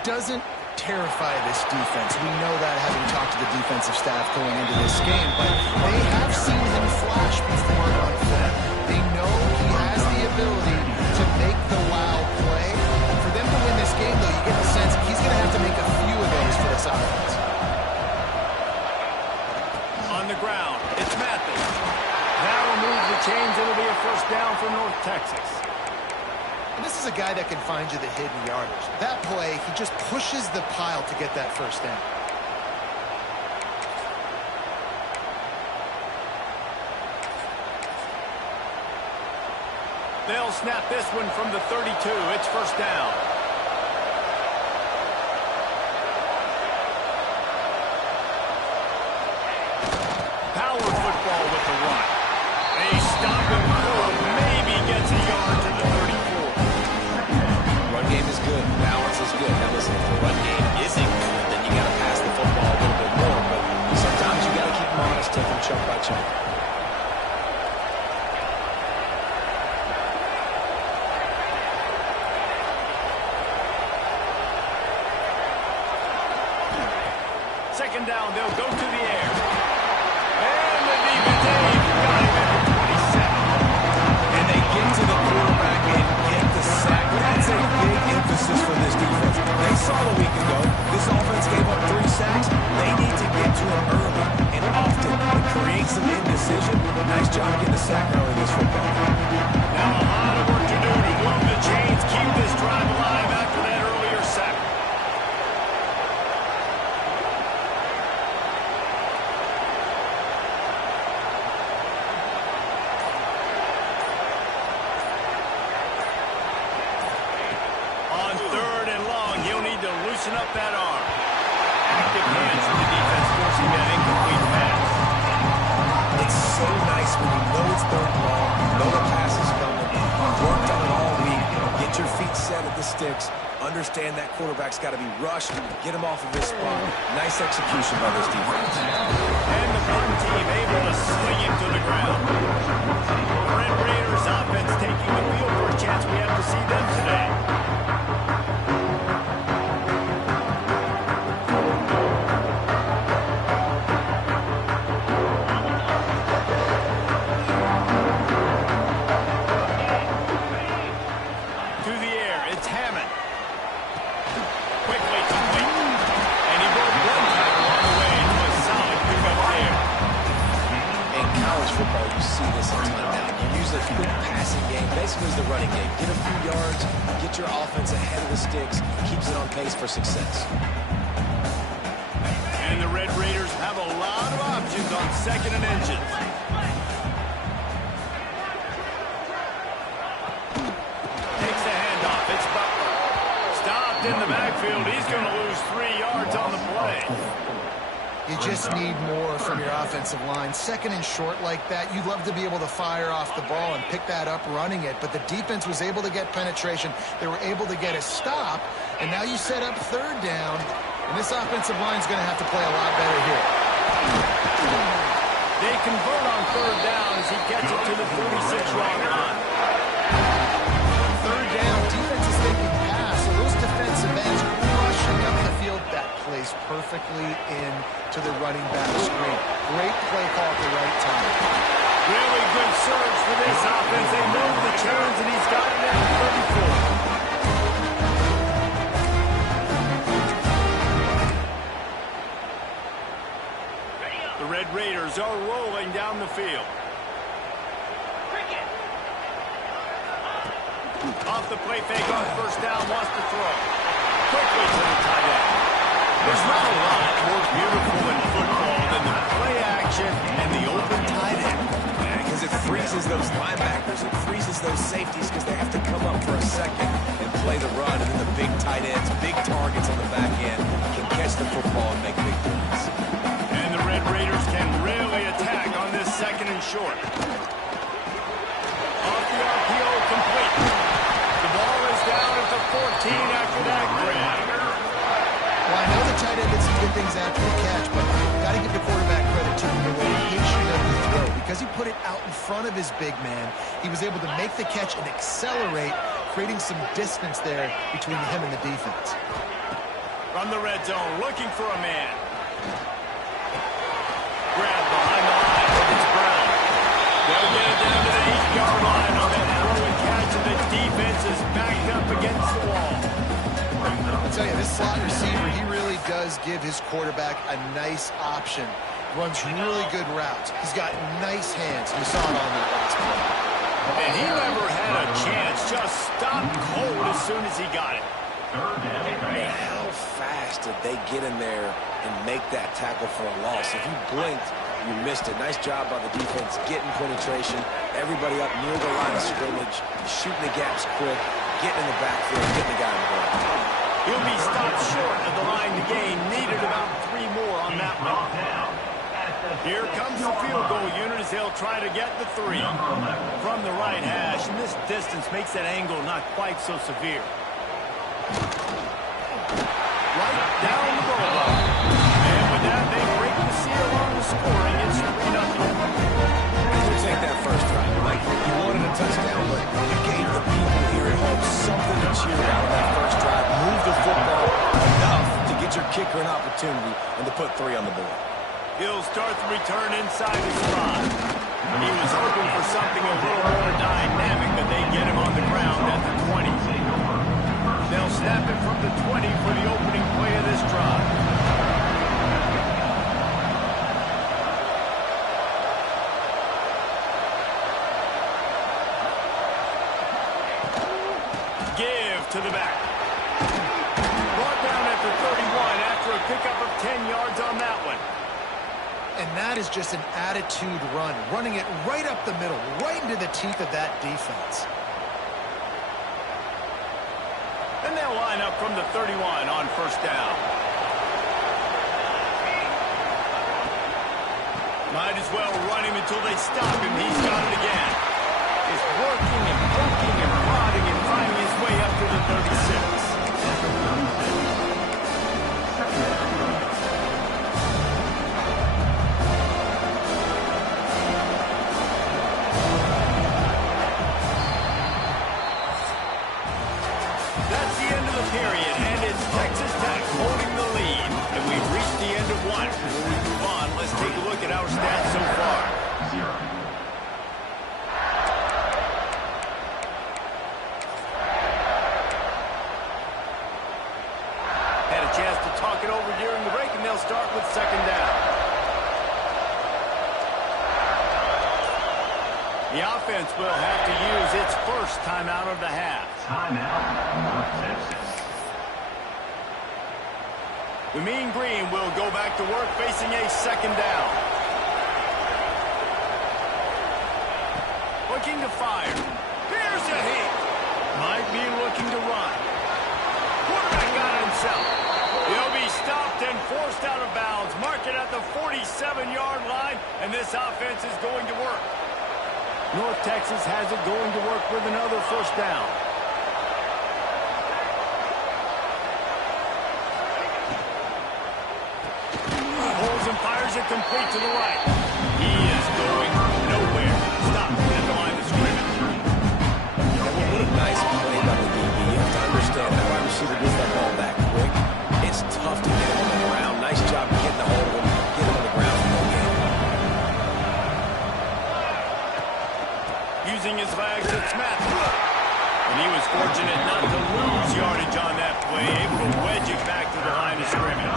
Doesn't terrify this defense. We know that having talked to the defensive staff going into this game, but they have seen him flash before on film. They know he has the ability to make the wow play. And for them to win this game, though, you get the sense he's going to have to make a few of those for this offense. On the ground, it's Mathis. That'll move the chains. It'll be a first down for North Texas. And this is a guy that can find you the hidden yardage. That play, he just pushes the pile to get that first down. They'll snap this one from the 32. It's first down. Power football with the run. They stop him cold. Maybe gets a yard to the 34. Run game is good. Balance is good. Now listen, if the run game isn't good, then you got to pass the football a little bit more. But sometimes you got to keep them honest, take them chunk by chunk. Second down, they'll go to the air. And the defense got him at the 27. And they get to the quarterback and get the sack. That's a big emphasis for this defense. They saw a week ago, this offense gave up 3 sacks. They need to get to him early and often and create some indecision. Nice job getting the sack early this football. Now a lot of work to do to move the chains, keep this drive alive after that earlier sack. On third and long, he'll need to loosen up that arm. Active hands from the defense forcing that incomplete pass. It's so nice when you know it's third and long, you know the pass is coming, you've worked on it all week, get your feet set at the sticks, understand that quarterback's got to be rushed, get him off of this spot. Nice execution by this defense. And the punt team able to sling him to the ground. The Red Raiders offense taking the field for a chance. We have to see them today. Basically, it's the running game. Get a few yards, get your offense ahead of the sticks, keeps it on pace for success. And the Red Raiders have a lot of options on second and inches. Takes the handoff. It's Butler. Stopped in the backfield. He's going to lose 3 yards on the play. You just need more from your offensive line. Second and short like that, you'd love to be able to fire off the ball and pick that up running it, but the defense was able to get penetration. They were able to get a stop, and now you set up third down, and this offensive line is going to have to play a lot better here. They convert on third down as he gets it to the 46-yard line. Third down, defense is thinking pass, so those defensive ends rushing up the field. That plays perfectly in to the running back screen. Great play call at the right time. Really good surge for this offense. They move the chains, and he's got it at the 34. The Red Raiders are rolling down the field. Off the play fake on first down, wants to throw. Quickly to the tight end. There's not a lot more beautiful in football than the play action and the open tight end. Because it freezes those linebackers, it freezes those safeties because they have to come up for a second and play the run, and then the big tight ends, big targets on the back end can catch the football and make big plays. And the Red Raiders can really attack on this second and short. Off the RPO, complete. The ball is down at the 14 after that grab. Well, I know the tight end did some good things after the catch, but got to give the quarterback credit to the location of the throw. Because he put it out in front of his big man, he was able to make the catch and accelerate, creating some distance there between him and the defense. From the red zone, looking for a man. Grab behind the line, it's Brown. They'll get it down to the 8-yard line on that throw and catch, and the defense is backed up against the wall. I'll tell you, this slot receiver, he really does give his quarterback a nice option. Runs really good routes. He's got nice hands. We saw it on that last play. And he never had a chance. Just stopped cold as soon as he got it. How fast did they get in there and make that tackle for a loss? If you blinked, you missed it. Nice job by the defense getting penetration. Everybody up near the line of scrimmage, shooting the gaps quick, getting in the backfield, getting the guy in the ball. He'll be stopped short of the line to gain. Needed about 3 more on that one. Here comes the field goal unit as they'll try to get the 3. From the right hash, and this distance makes that angle not quite so severe. Right down the goal line. And with that, they break the seal on the scoring. It's 3-0. We'll take that first drive. Like, you wanted a touchdown, but you gave the people here at home something to cheer about on that first drive. Move the football enough to get your kicker an opportunity and to put 3 on the board. He'll start the return inside the spot. He was hoping for something a little more dynamic, but they get him on the ground at the 20. They'll snap it from the 20 for the opening play of this drive. Give to the back. Brought down at the 31 after a pickup of 10 yards on that one. And that is just an attitude run, running it right up the middle, right into the teeth of that defense. And they'll line up from the 31 on first down. Might as well run him until they stop him. He's got it again. He's working and poking and prodding and finding his way up to the 36. our stats so far. Had a chance to talk it over during the break, and they'll start with second down. The offense will have to use its first timeout of the half. Timeout, North Texas. The Mean Green will go back to work facing a second down. Looking to fire. Here's a hit. Might be looking to run. Quarterback got it himself. He'll be stopped and forced out of bounds. Mark it at the 47-yard line, and this offense is going to work. North Texas has it going to work with another first down. Holds and fires it complete to the right. He is going nowhere. Stop at the line of scrimmage. What a nice play by the DB. You have to understand that wide receiver gets that ball back quick. It's tough to get him on the ground. Nice job getting the hold of him. Get him on the ground for no gain. Using his legs, it's Matthew. And he was fortunate not to lose yardage on that play, able to wedge it back to the line of scrimmage.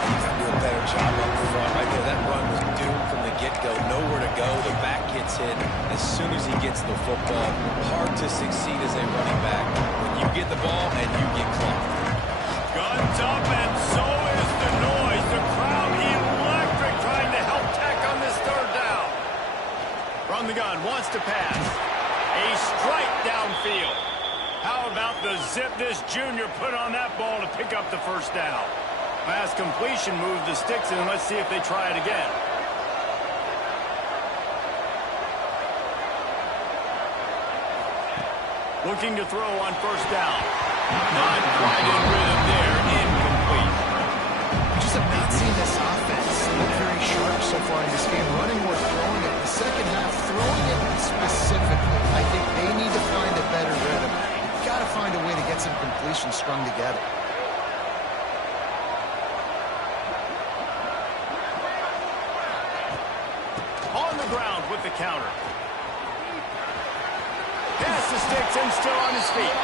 Got to do a better job up front right there. That run was doomed from the get-go. Nowhere to go. The back gets hit as soon as he gets the football. Hard to succeed as a running back when you get the ball and you get clocked. Guns up, and so is the noise. The crowd electric, trying to help Tech on this third down. From the gun, wants to pass. A strike downfield. How about the zip this junior put on that ball to pick up the first down? Pass completion, move the sticks, and let's see if they try it again. Looking to throw on first down. Not quite in rhythm there. Incomplete. Just have not seen this offense look very sharp so far in this game. Running or throwing it. The second half, throwing it specifically. I think they need to find a better rhythm. You've got to find a way to get some completions strung together. On the ground with the counter. Pass the sticks and still on his feet.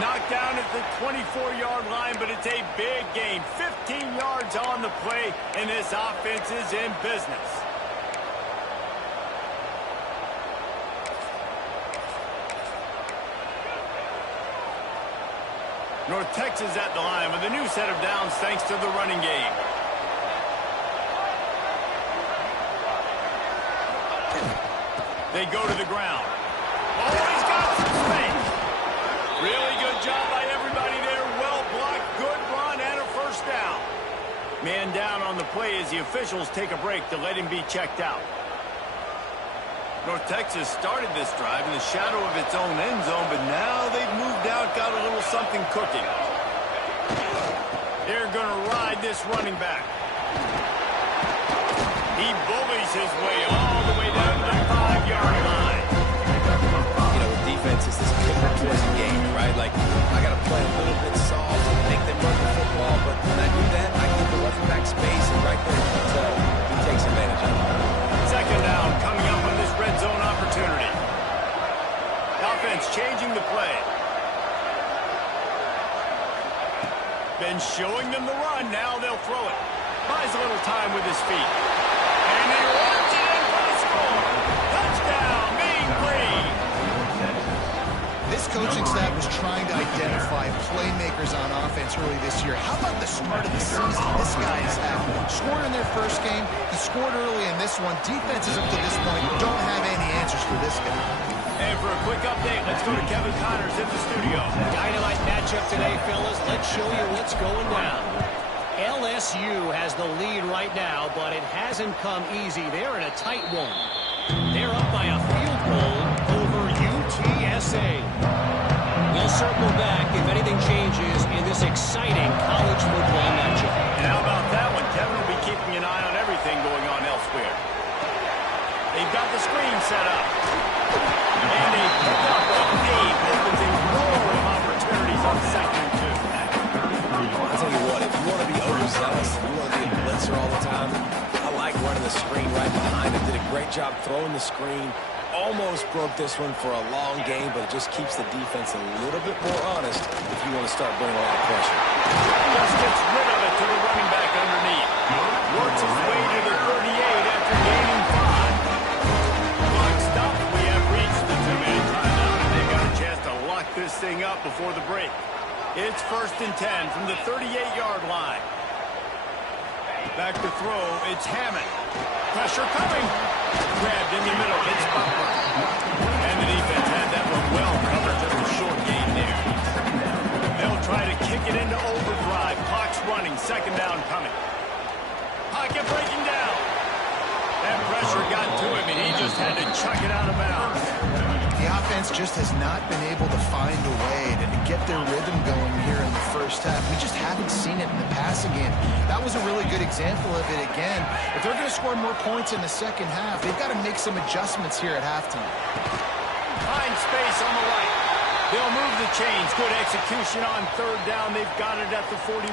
Knocked down at the 24-yard line, but it's a big gain. 15 yards on the play, and this offense is in business. North Texas at the line with a new set of downs thanks to the running game. They go to the ground. Oh, he's got some space. Really good job by everybody there. Well blocked, good run, and a first down. Man down on the play as the officials take a break to let him be checked out. North Texas started this drive in the shadow of its own end zone, but now they've moved out, got a little something cooking. They're going to ride this running back. He bullies his way all the way down to the 5-yard line. You know, with defense, it's this pick-or-poison game, right? Like, I got to play a little bit soft and make them run the football, but when I do that, I give the running back space, and right there, he takes advantage of it. Second down coming up on this red zone opportunity. Offense changing the play. Been showing them the run. Now they'll throw it. Buys a little time with his feet. And he runs it in for the score. Touchdown, Mean Green. This coaching staff was trying to identify playmakers on offense early this year. How about the start of the season? This guy has had scored in their first game. He scored early in this one. Defenses up to this point don't have any answers for this guy. And for a quick update, let's go to Kevin Connors in the studio. Dynamite matchup today, fellas. Let's show you what's going down. LSU has the lead right now, but it hasn't come easy. They're in a tight one. They're up by a field goal over UTSA. We'll circle back if anything changes in this exciting college football matchup. And how about that one? Kevin will be keeping an eye on everything going on elsewhere. They've got the screen set up. And they pick up a lead. Opens a row of opportunities on second and 2. I'll tell you what, if you want to be overzealous, if you want to be a blitzer all the time, I like running the screen right behind him. Did a great job throwing the screen. Almost broke this one for a long game, but it just keeps the defense a little bit more honest if you want to start bringing a lot of pressure. Just gets rid of it to the running back underneath. Works his way to the 38 after gaining 5. Clock stopped. We have reached the 2-minute timeout, and they've got a chance to lock this thing up before the break. It's 1st and 10 from the 38-yard line. Back to throw. It's Hammond. Pressure coming. Grabbed in the middle. It's Butler. And the defense had that one well covered. Just a short gain there. They'll try to kick it into overdrive. Clock's running. 2nd down coming. Pocket breaking down. That pressure got to him, and he just had to chuck it out of bounds. The offense just has not been able to find a way to get their rhythm going here in the first half. We just haven't seen it in the passing game. That was a really good example of it again. If they're going to score more points in the second half, they've got to make some adjustments here at halftime. Find space on the right. They'll move the chains. Good execution on 3rd down. They've got it at the 41.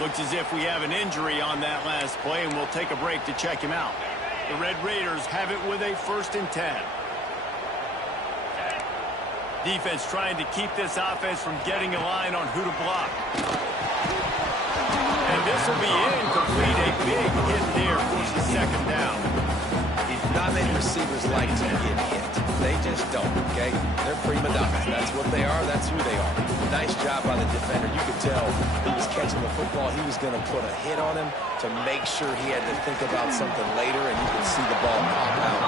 Looks as if we have an injury on that last play, and we'll take a break to check him out. The Red Raiders have it with a 1st and 10. Defense trying to keep this offense from getting a line on who to block. And this will be incomplete. A big hit there for the 2nd down. Not many receivers like to get hit. They just don't, okay? They're prima donnas. That's what they are. That's who they are. Nice job by the defender. You could tell he was catching the football. He was going to put a hit on him to make sure he had to think about something later, and you could see the ball pop out.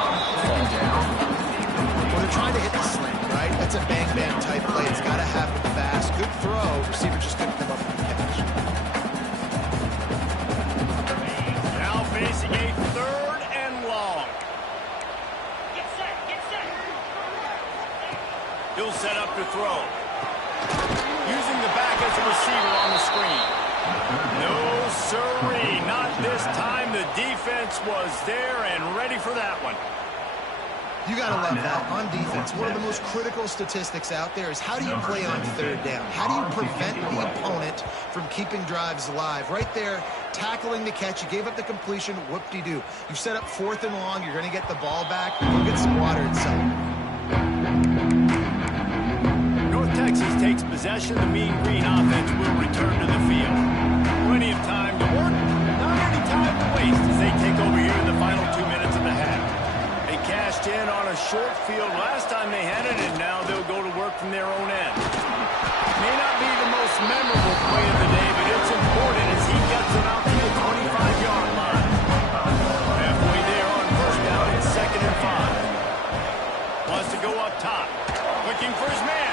Well, they're trying to hit the slant, right? That's a bang-bang type play. It's got to happen fast. Good throw. Receiver just couldn't come up with the catch. Now facing a 3rd and long. He'll set up to throw. Using the back as a receiver on the screen. No sirree. Not this time. The defense was there and ready for that one. You got to love that on defense. One of the most critical statistics out there is how do you play on 3rd down? How do you prevent the opponent from keeping drives alive? Right there, tackling the catch. You gave up the completion. Whoop-de-doo. You've set up 4th and long. You're going to get the ball back. Go get some water and celebrate. North Texas takes possession. The Mean Green offense will return to the field. Plenty of time to work. Not any time to waste as they take over here in the final 2 minutes of the half. They cashed in on a short field last time they had it, and now they'll go to work from their own end. May not be the most memorable play of the day, but it's important as he gets it out to the 25-yard line. Halfway there on 1st down, it's 2nd and 5. Wants to go up top. Looking for his man.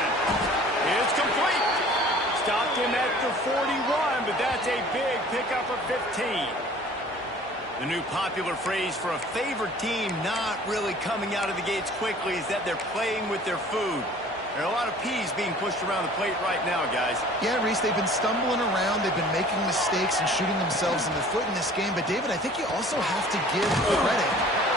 It's complete. Stopped him at the 41, but that's a big pickup of 15. The new popular phrase for a favored team not really coming out of the gates quickly is that they're playing with their food. There are a lot of peas being pushed around the plate right now, guys. Yeah, Reese, they've been stumbling around. They've been making mistakes and shooting themselves in the foot in this game. But, David, I think you also have to give credit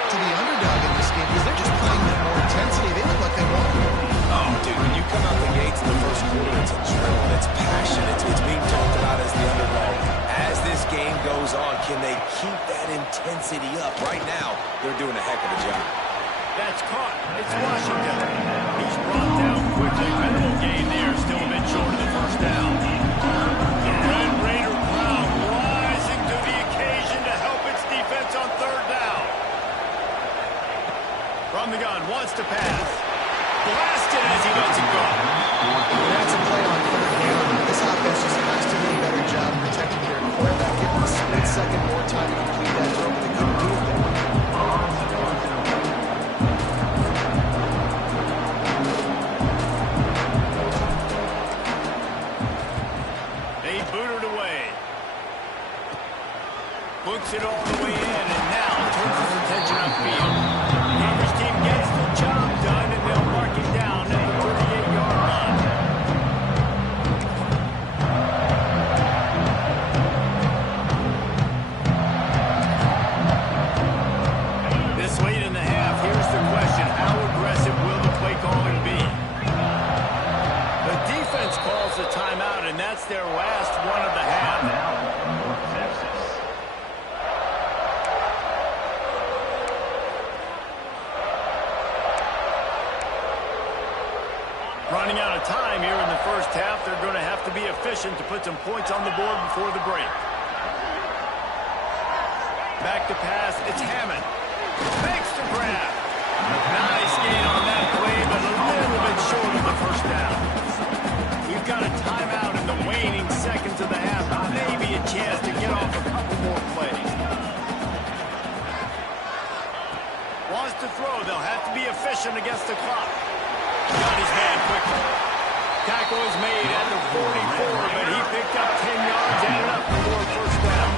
to the underdog in this game because they're just playing with more intensity. They look like they want it. Oh, dude, when you come out the gates in the first quarter, it's adrenaline, it's passion, it's being talked about as the underdog. As this game goes on, can they keep that intensity up? Right now, they're doing a heck of a job. That's caught. It's Washington. He's brought down quickly. Minimal gain there. Still a bit short of the 1st down. The Red Raider crowd rising to the occasion to help its defense on 3rd down. From the gun, wants to pass. Blasted as he lets it go. That's a play on 3rd down. This offense just has to do a better job protecting their quarterback. Give them a split second more time to complete that throw, but they couldn't do it there. They booted away. Books it all the way in, and now turns his attention upfield. Coverage team gets the job done, and they'll mark it down at the 38-yard line. This late in the half, here's the question. How aggressive will the play calling be? The defense calls the timeout, and that's their last one of the half. put some points on the board before the break. Back to pass, it's Hammond. Makes the grab. Nice gain on that play, but a little bit short of the first down. We've got a timeout in the waning seconds of the half. Maybe a chance to get off a couple more plays. Wants to throw. They'll have to be efficient against the clock. Got his man quickly. Tackle is made at the 44, but he picked up 10 yards and enough for a first down.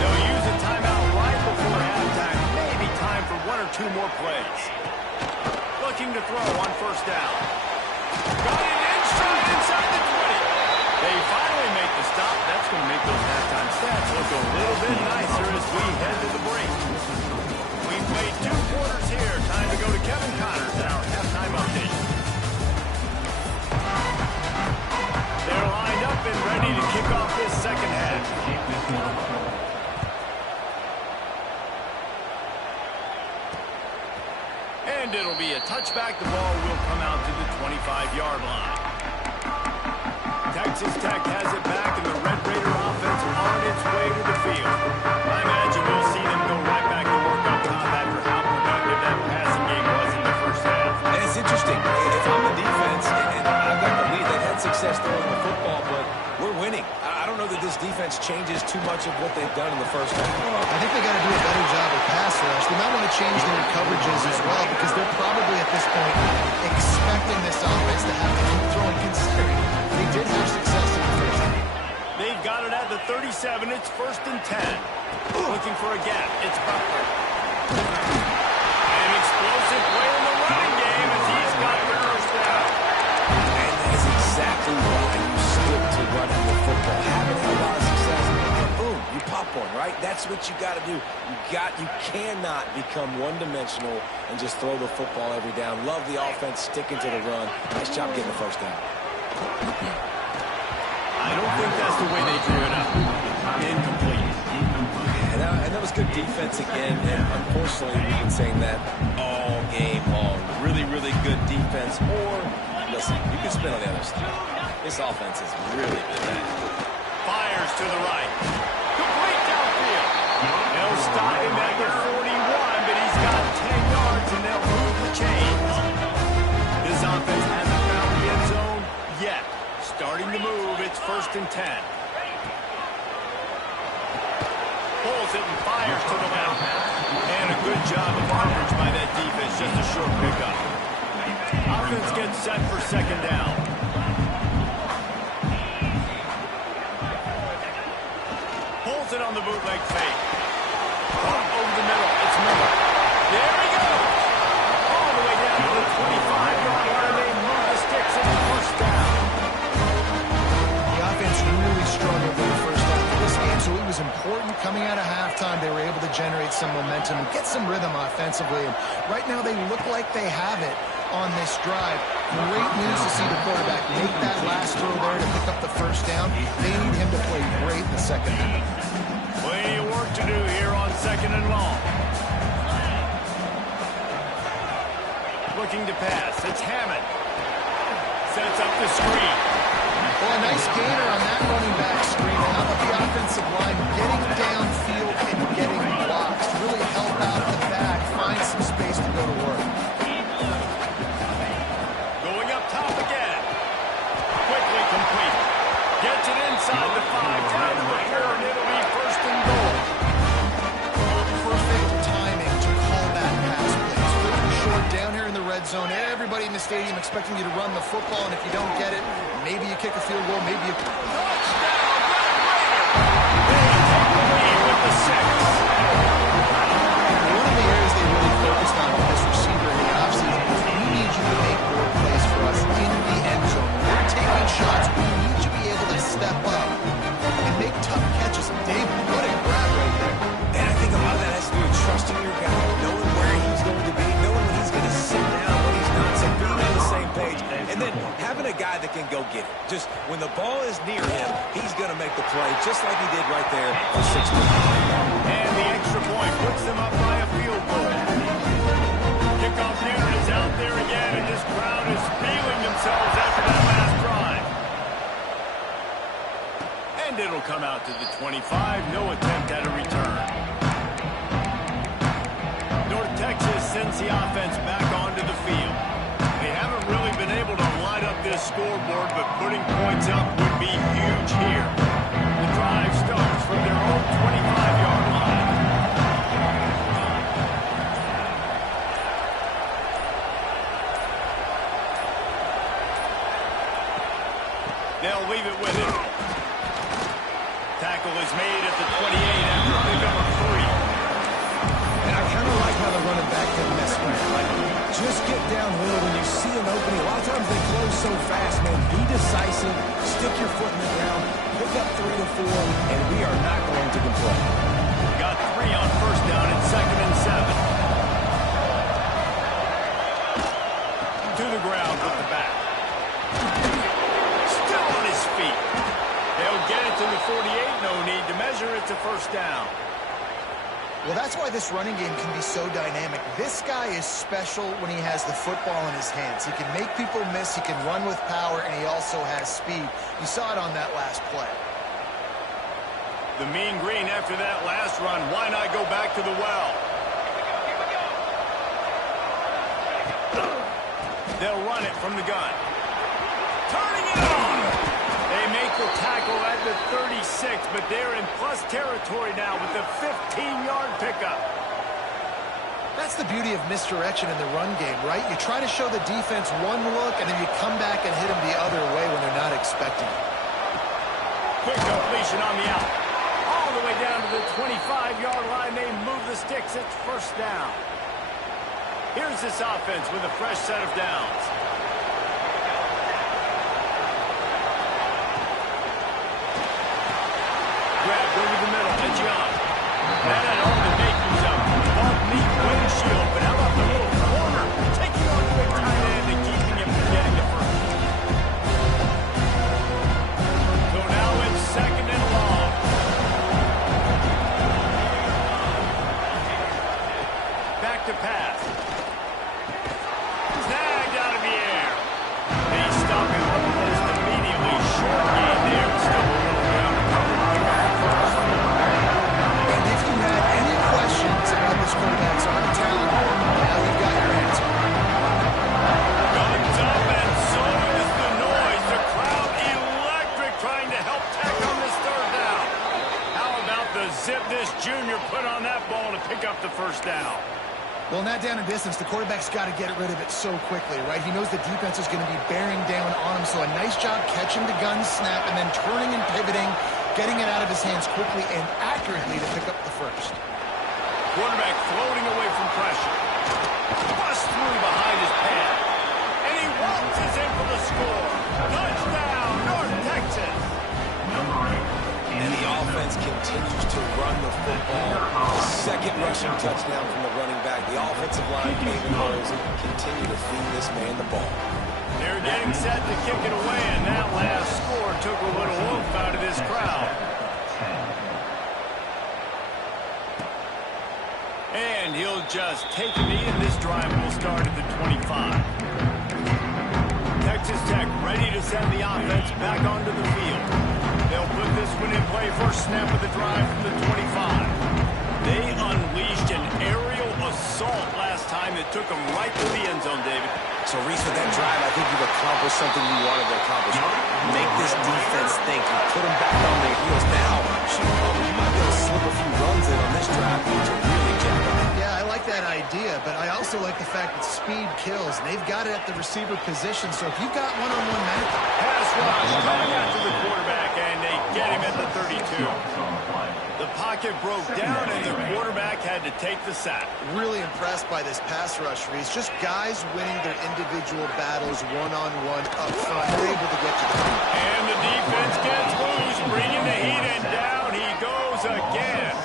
They'll use a timeout right before halftime. Maybe time for one or two more plays. Looking to throw on first down. Got it inside the 20. They finally make the stop. That's going to make those halftime stats look a little bit nicer as we head to the break. We played 2 quarters here. Time to go to Kevin Connors in our halftime update. They're lined up and ready to kick off this second half. And it'll be a touchback. The ball will come out to the 25-yard line. Texas Tech has it back, and the Red Raider offense on its way to the field. I imagine we'll see them go right back to work up top after how productive that passing game was in the first half. And it's interesting. If I'm the defense, and I've got the lead, they've had success throwing the football, but we're winning. I don't know that this defense changes too much of what they've done in the first half. I think they got to do a better job of pass rush. They might want to change their coverages as well, because they're probably at this point expecting this offense to have to keep throwing, considering they did have success in the first half. They've got it at the 37. It's 1st and 10. Looking for a gap. It's Butler. An explosive play in the running game as he's got the first down. And that is exactly why you stick to running the football. Haven't had a lot of success. Boom, you pop one, right? That's what you got to do. You cannot become one-dimensional and just throw the football every down. Love the offense sticking to the run. Nice job getting the first down. I don't think that's the way they drew it up. Incomplete. And that was good defense again. And unfortunately, we've been saying that all game long. Really, really good defense. Or, listen, you can spin on the other side. This offense is really good. Fires to the right. Complete downfield. They'll stop him at the 41, but he's got 10 yards, and they'll move the chains. This offense hasn't found the end zone yet. Starting to move. It's 1st and 10. Pulls it and fires to the left. And a good job of coverage by that defense. Just a short pickup. Offense gets set for second down. Pulls it on the bootleg fake. Caught over the middle. It's Miller. There he goes. All the way down to the 25-yard line. They move the sticks in the first down. The offense really struggled in the first half of this game, so it was important coming out of halftime. They were able to generate some momentum and get some rhythm offensively. And right now they look like they have it on this drive. Great news to see the quarterback make that last throw there to pick up the first down. They need him to play great in the second half. Plenty of work to do here on 2nd and long. Looking to pass. It's Hammond. Sets up the screen. Well, a nice gainer on that running back screen. How about the offensive line getting downfield and getting blocks to really help out the back, find some space to go to work. Going up top again. Quickly complete. Gets it inside the 5. Down to the 4, and it'll be 1st and goal. Perfect timing to call that pass, please. Pretty short down here in the red zone. Everybody in the stadium expecting you to run the football, and if you don't get it, maybe you kick a field goal, maybe you... Touchdown, Red Raider! They take the lead with the 6. One of the areas they really focused on with this receiver in the offseason is we need you to make more plays for us in the end zone. When we're taking shots, we need you to be able to step up and make tough catches. Dave, what a grab right there. And I think a lot of that has to do with trusting your guy, knowing where he's going to be, knowing when he's going to sit down, when he's not, so being on the same page. And then having a guy that can go get it. Just when the ball is near him, he's going to make the play, just like he did right there for 6 points. And the extra point puts them up by a field goal. Kickoff unit is out there again, and this crowd is feeling themselves after that last drive. And it'll come out to the 25. No attempt at a return. North Texas sends the offense back onto the field. They haven't really been able to light up this scoreboard, but putting points up would be huge here. The drive starts from their own 25-yard line. They'll leave it with him. Tackle is made at the 28 after a pickup of 3. And I kind of like how the running back can mess around. Like, just get downhill when you see an opening. A lot of times they close so fast, man. Be decisive, stick your foot in the ground, pick up 3 to 4, and we are not going to complain. Got 3 on first down and 2nd and 7. To the ground with the back. Still on his feet. They'll get it to the 48. No need to measure it to first down. Well, that's why this running game can be so dynamic. This guy is special when he has the football in his hands. He can make people miss, he can run with power, and he also has speed. You saw it on that last play. The mean green after that last run. Why not go back to the well? They'll run it from the gun. Turning it on! They make the tackle at the 36, but they're in plus territory now with the 15-yard pickup. That's the beauty of misdirection in the run game, right? You try to show the defense one look, and then you come back and hit them the other way when they're not expecting it. Quick completion on the out. All the way down to the 25-yard line. They move the sticks. It's first down. Here's this offense with a fresh set of downs. Grabbed over the middle to John. That had all the makings of bump, neat windshield, but how about the little corner? Taking on quick tight end and keeping him from getting the first. So now it's 2nd and long. Back to pass. Snagged out of the air. They stop him almost immediately. Short gain there. Still a little ground to cover. And if you had any questions about this quarterback's arm talent, now you've got your answer. Guns up, and so is the noise. The crowd electric, trying to help tack on this 3rd down. How about the zip this junior put on that ball to pick up the first down? Well, in that down and distance, the quarterback's got to get rid of it so quickly, right? He knows the defense is going to be bearing down on him, so a nice job catching the gun snap and then turning and pivoting, getting it out of his hands quickly and accurately to pick up the first. Quarterback floating away from pressure. Bust through behind his pad. And he waltzes in for the score. Touchdown, North Texas. And the offense continues to run the football. The 2nd rushing touchdown from the running back. The offensive line, David Rose, continue to feed this man the ball. They're getting set to kick it away, and that last score took a little oomph out of this crowd. And he'll just take a knee, and this drive will start at the 25. Texas Tech ready to send the offense back onto the field. They'll put this one in play. First snap of the drive from the 25. They unleashed an aerial assault last time that took them right to the end zone, David. So, Reese, with that drive, I think you've accomplished something you wanted to accomplish. Make this defense think. You put them back on their heels now. Shoot, you might be able to slip a few runs in on this drive to really jack up. Yeah, I like that idea, but I also like the fact that speed kills. They've got it at the receiver position, so if you've got one-on-one matchup. Pass rush coming after the quarterback, and they get him at the 32. The pocket broke down, and the quarterback had to take the sack. Really impressed by this pass rush, Reese. Just guys winning their individual battles one-on-one up front. They're able to get to the field. And the defense gets loose, bringing the heat, and down he goes again.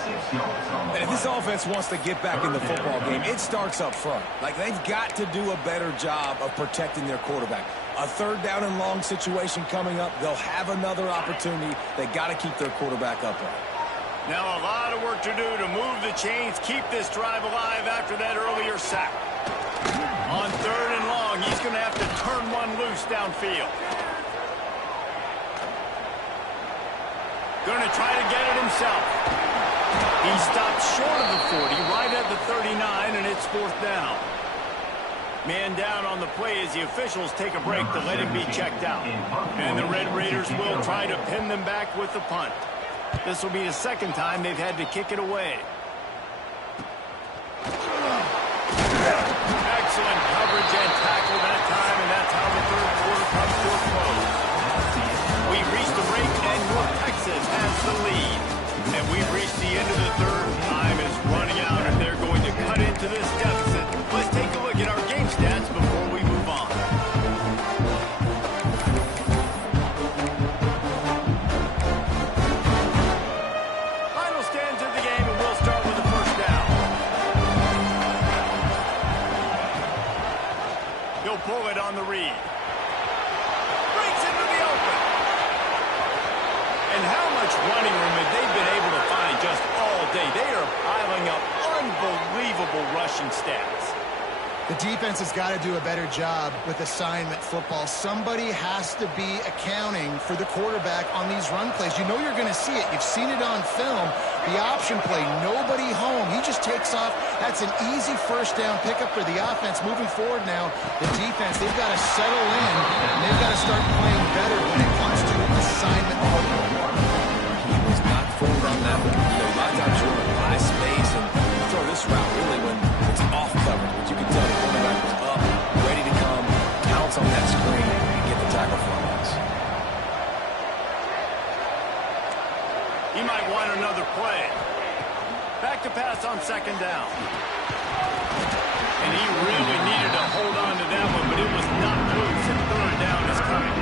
And if this offense wants to get back in the football game, it starts up front. Like, they've got to do a better job of protecting their quarterback. A 3rd down and long situation coming up. They'll have another opportunity. They got to keep their quarterback upright. Now a lot of work to do to move the chains, keep this drive alive after that earlier sack. On 3rd and long, he's going to have to turn one loose downfield. Going to try to get it himself. He stopped short of the 40, right at the 39, and it's 4th down. Man down on the play as the officials take a break to let him be checked out. And the Red Raiders will try to pin them back with the punt. This will be the 2nd time they've had to kick it away. Excellent coverage and tackle that time, and that's how the 3rd quarter comes to a close. We've reached the break, and North Texas has the lead. And we've reached the end of the 3rd. Time is running out, and they're going to cut into this deficit. Let's take a look at our game stats before we move on. Final stands of the game, and we'll start with the 1st down. He'll pull it on the read. Breaks into the open. And how much running room have they been able to find just all day? They are piling up unbelievable rushing stats. The defense has got to do a better job with assignment football. Somebody has to be accounting for the quarterback on these run plays. You know you're going to see it. You've seen it on film. The option play, nobody home. He just takes off. That's an easy 1st down pickup for the offense. Moving forward now, the defense, they've got to settle in, and they've got to start playing better when it comes to assignment football. He was not fooled on that one. A lot of times you're in high space and you throw this route really when it's off coverage. But you can tell the quarterback was up, ready to come, pounce on that screen, and get the tackle for a loss. He might want another play. Back to pass on 2nd down. And he really needed to hold on to that one, but it was not loose, and 3rd down is coming.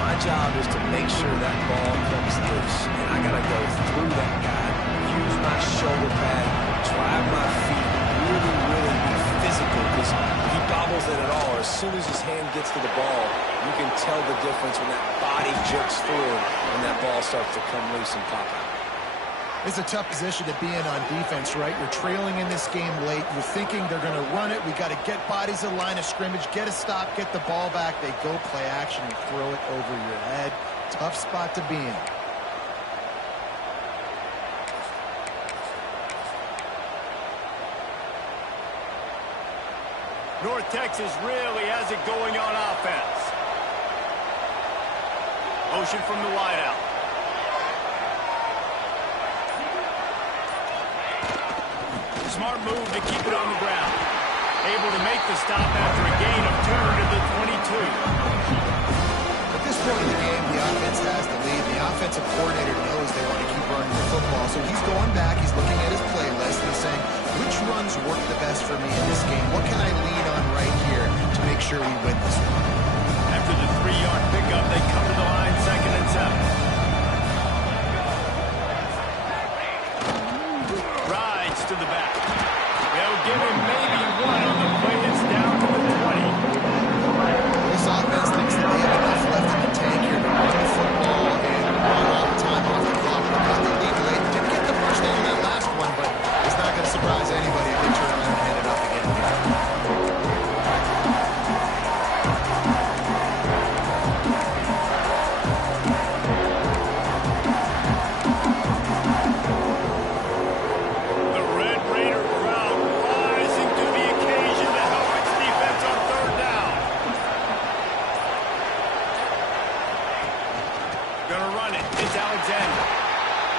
My job is to make sure that ball comes loose, and I got to go through that guy, use my shoulder pad, drive my feet, really be physical, because he bobbles it at all. As soon as his hand gets to the ball, you can tell the difference when that body jerks through and that ball starts to come loose and pop out. It's a tough position to be in on defense, right? You're trailing in this game late. You're thinking they're going to run it. We got to get bodies in line of scrimmage, get a stop, get the ball back. They go play action and throw it over your head. Tough spot to be in. North Texas really has it going on offense. Motion from the wideout. Smart move to keep it on the ground. Able to make the stop after a gain of 2 to the 22. At this point in the game, the offense has the lead. The offensive coordinator knows they want to keep running the football, so he's going back, he's looking at his playlist, and he's saying, which runs work the best for me in this game? What can I lean on right here to make sure we win this one? After the 3-yard pickup, they come to the line, 2nd and 7. Rides to the back. They'll give him maybe 1 on the play. It's down to the 20. This offense thinks that they have enough left in the tank here to run the football and run off time off the clock. They got the lead late. Didn't get the 1st down on that last one, but it's not going to surprise anybody if they turn around and hand it up again.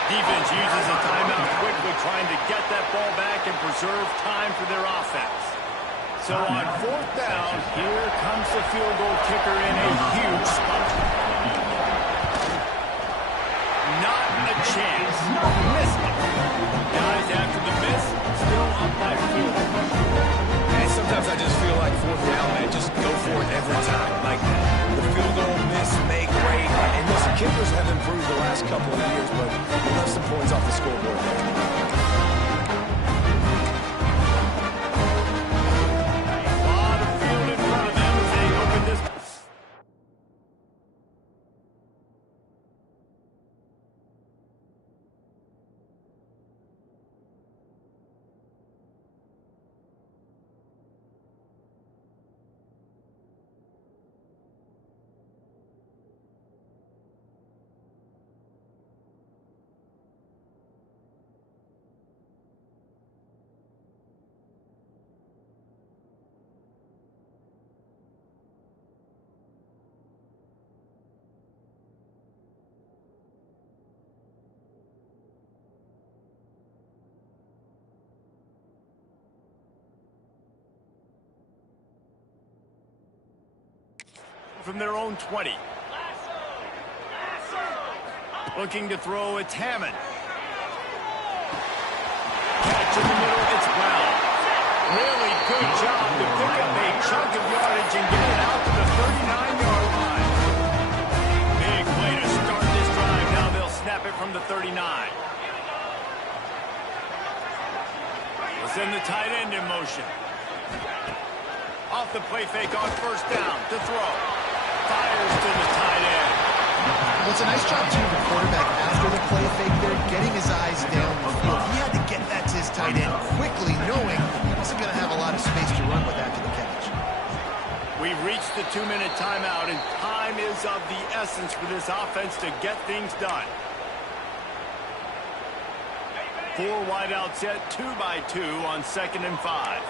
Defense uses a timeout quickly, trying to get that ball back and preserve time for their offense. So on 4th down, here comes the field goal kicker in a huge spot. Not a chance. Missed it. Guys, after the miss, still up by 4. And sometimes I just feel like 4th down, man, just go for it every time, like that. The field goal miss, make great. And listen, kickers have improved the last couple of years, but we left some points off the scoreboard there. from their own 20. Looking to throw, it's Hammond. Catch in the middle, it's Brown. Really good job to pick up a chunk of yardage and get it out to the 39-yard line. Big play to start this drive. Now they'll snap it from the 39. We'll send the tight end in motion. Off the play fake on first down to throw. Fires to the tight end. Well, it's a nice job, too, of the quarterback after the play fake there, getting his eyes down the field. He had to get that to his tight end quickly, knowing he wasn't going to have a lot of space to run with after the catch. We've reached the 2-minute timeout, and time is of the essence for this offense to get things done. 4 wideout set, 2 by 2 on 2nd and 5.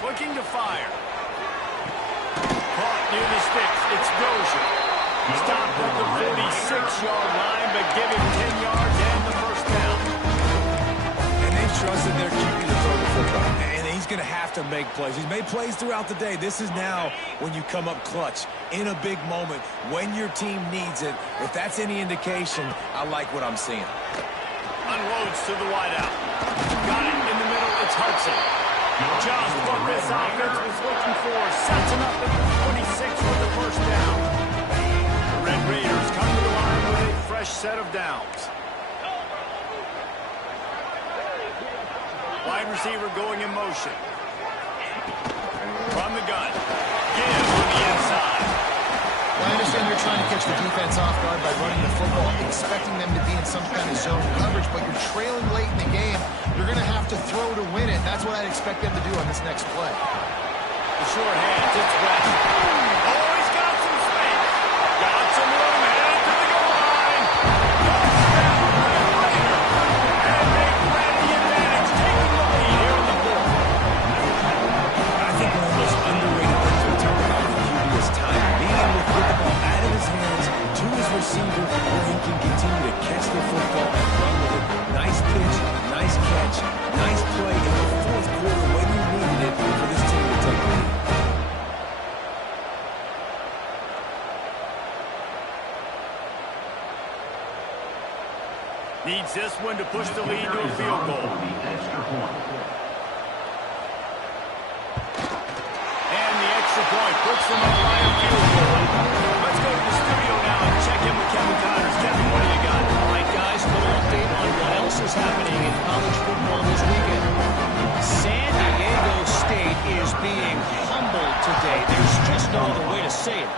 Looking to fire. Caught near the sticks. It's Dozier. Stopped at the 46-yard line, but give him 10 yards and the first down. And they trusted their QB to throw the football. And he's going to have to make plays. He's made plays throughout the day. This is now when you come up clutch in a big moment when your team needs it. If that's any indication, I like what I'm seeing. Unloads to the wideout. Got it in the middle. It's Hudson. Just what this offense was looking for. Sets him up at the 26 with the first down. The Red Raiders come to the line with a fresh set of downs. Wide receiver going in motion. From the gun. Give on the inside. Well, I understand you're trying to catch the defense off guard by running the football, expecting them to be in some kind of zone coverage, but you're trailing late in the game. You're going to have to throw to win it. That's what I'd expect them to do on this next play. The short hands, it's West. Oh, he's got some space. Got some room, headed to the goal line. Touchdown, Red Raiders. And they grab the advantage, taking the lead here on the board. I think one of the most underrated things we talk about with QB is time. Being able to get the ball out of his hands to his receiver where he can continue to catch the football and run with it. Nice pitch, nice catch, nice play in the fourth quarter when you needed it for this team to take the lead. Needs this one to push the lead to a field goal. And the extra point puts them up by a field goal. Let's go to the studio now and check in with Kevin Connors. Kevin, what do you got? All right, guys, a little update on what else is happening in college football this weekend. San Diego State is being humbled today. There's just no other way to say it.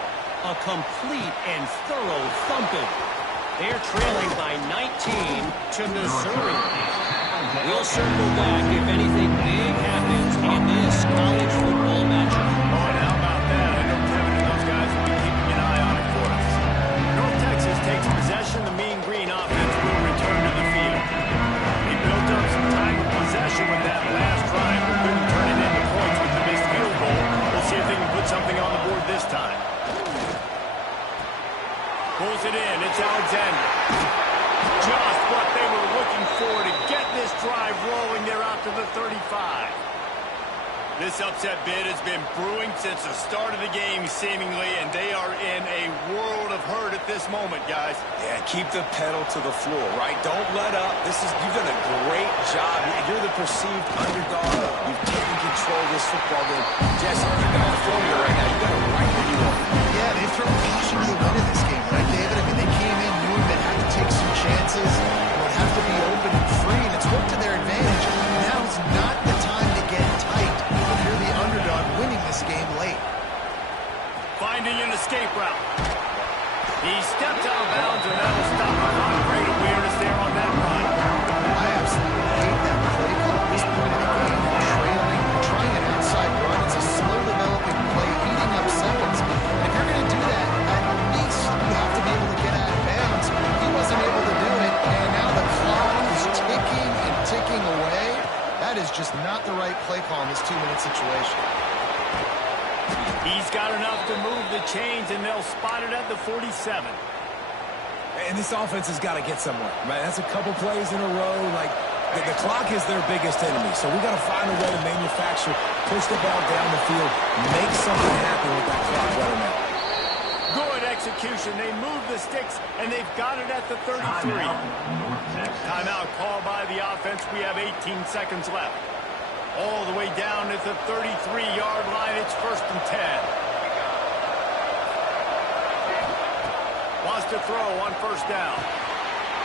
A complete and thorough thumping. They're trailing by 19 to Missouri. We'll circle back if anything big happens in this college football matchup. Oh, and how about that? I know Kevin and those guys will be keeping an eye on it for us. North Texas takes possession. The Mean Green offense will return to the field. They built up some time of possession with that last drive, but couldn't turn it into points with the missed field goal. We'll see if they can put something on the board this time. Pulls it in. It's Alexander. Just what they were looking for to get this drive rolling. They're out to the 35. This upset bid has been brewing since the start of the game, seemingly, and they are in a world of hurt at this moment, guys. Yeah, keep the pedal to the floor, right? Don't let up. You've done a great job. You're the perceived underdog. You've taken control of this football game. Jesse, you got the formula right now. You got it right where you want. Yeah, they've thrown caution to the wind in this game, right, David? I mean, they came in knowing they had to take some chances, and would have to be open and free, and it's worked to their advantage. Now's not the time to get tight if you're the underdog winning this game late. Finding an escape route. He stepped out of bounds, and that'll stop him on great awareness there on that run. I absolutely hate that play call at this point in the game. Trailing, trying an outside run. It's a slow developing play, eating up seconds. And if you're going to do that, at least you have to be able to get out of bounds. He wasn't able to do it, and now the clock is ticking and ticking away. That is just not the right play call in this 2-minute situation. He's got enough to move the chains, and they'll spot it at the 47. And this offense has got to get somewhere, right? That's a couple plays in a row. Like, The clock is their biggest enemy, so we got to find a way to manufacture, push the ball down the field, make something happen with that clock right now. Good execution. They move the sticks, and they've got it at the 33. Timeout called by the offense. We have 18 seconds left. All the way down at the 33-yard line. It's 1st and 10. Wants to throw on 1st down.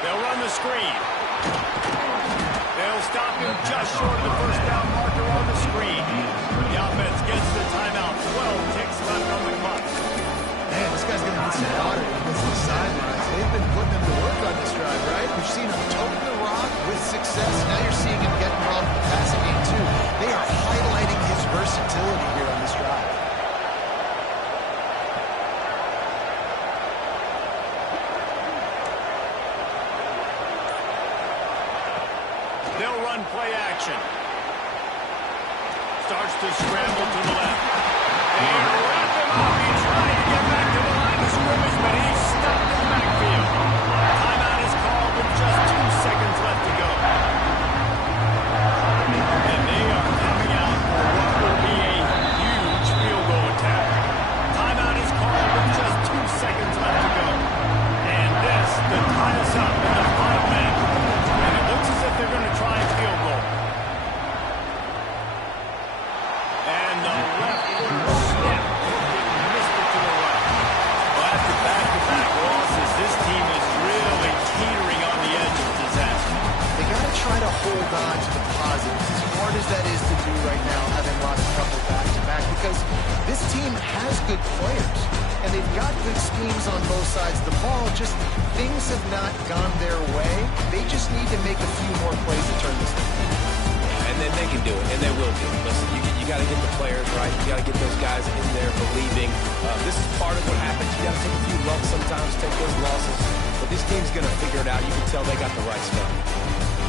They'll run the screen. They'll stop him just short of the 1st down marker on the screen. The offense gets the timeout. 12 ticks left on the clock. Man, this guy's going to need some water against the sidelines. They've been putting him to work on this drive, right? We've seen him tote the rock with success. Now you're seeing him get involved in the passing game, too. They are highlighting his versatility here on this drive. They'll run play action. Starts to scramble to the left. They wrap him up. He's trying to get back to the line of scrimmage, but he's stopped in the backfield. Timeout is called with just 2 seconds left to go. And they are coming out for what will be a huge field goal attempt. Timeout is called with just 2 seconds left to go. And this to tie us up in the final minute. And it looks as if they're going to try a field goal. And the left footer snap. Missed it to the right. Well, after back-to-back losses, this team is really teetering on the edge of disaster. They got to try to hold on to the positives, as hard as that is to do right now, having lost a couple back-to-back, because this team has good players, and they've got good schemes on both sides of the ball, just things have not gone their way. They just need to make a few more plays to turn this thing. And then they can do it, and they will do it. Listen, you got to get the players right. You got to get those guys in there believing. This is part of what happens. You got to take a few lumps sometimes, take those losses. But this team's going to figure it out. You can tell they got the right stuff.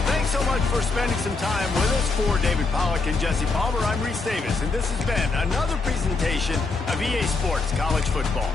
Thanks so much for spending some time with us. For David Pollack and Jesse Palmer, I'm Reese Davis, and this has been another presentation of EA Sports College Football.